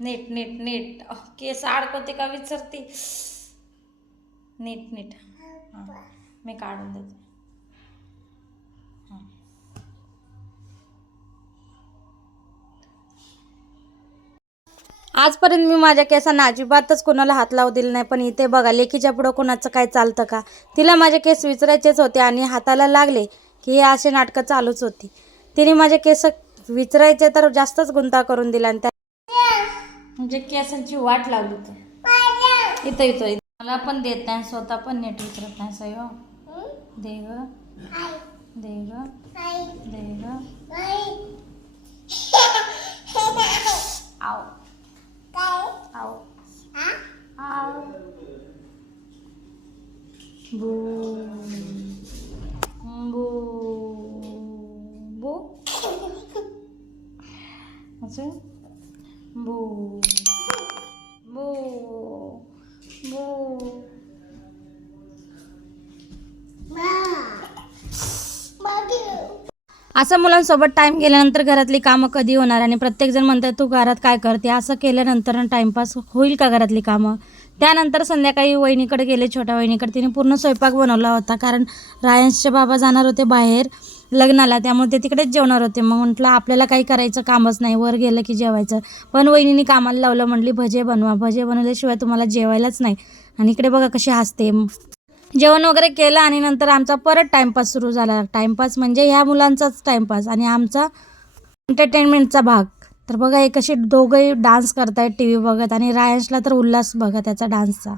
नीट नीट नीट केस अडकवते का विचारते. नीट नीट. हां मी काढून देते. हां आजपर्यंत मी माझ्या केसांना अजिबातच कोणाला हात लावू दिला नाही, पण इथे बघा लेकीच्या पुढं कोणाचं काय चालतं का. तिला माझे केस विचरायचेच होते आणि हाताला लागले की हे असे नाटकं चालूच होती. तिने माझे केस विचरायचे तर जास्तच गुंता करून दिला आणि त्या म्हणजे केसांची वाट लावली. तर इथं इथं इथं मला पण देत नाही, स्वतः पण नीट विचारत नाही. सयो दे ग दे ग दे ग. आव आव आव. बू बू बू अजून बू बू बू. असं मुलांसोबत टाईम गेल्यानंतर घरातली कामं कधी होणार. आणि प्रत्येकजण म्हणतात तू घरात काय करते. असं केल्यानंतर टाईमपास होईल का घरातली कामं. त्यानंतर संध्याकाळी वहिनीकडे गेले, छोट्या वहिनीकडे. तिने पूर्ण स्वयंपाक बनवला होता, कारण रायन्सचे बाबा जाणार होते बाहेर लग्नाला, त्यामुळे ते तिकडेच जेवणार होते. मग म्हटलं आपल्याला काही करायचं कामच नाही, वर गेलं की जेवायचं. पण वहिनीने कामाला लावलं, म्हटली भजे बनवा. भजे बनवल्याशिवाय तुम्हाला जेवायलाच नाही. आणि इकडे बघा कशी हसते. जेवण वगैरे केलं आणि नंतर आमचा परत टाईमपास सुरू झाला. टाईमपास म्हणजे ह्या मुलांचाच टाईमपास आणि आमचा एंटरटेनमेंटचा भाग. तर बघा हे कसे दोघंही डान्स करतायत टी व्ही बघत. आणि रायन्सला तर उल्हास बघा त्याचा डान्सचा.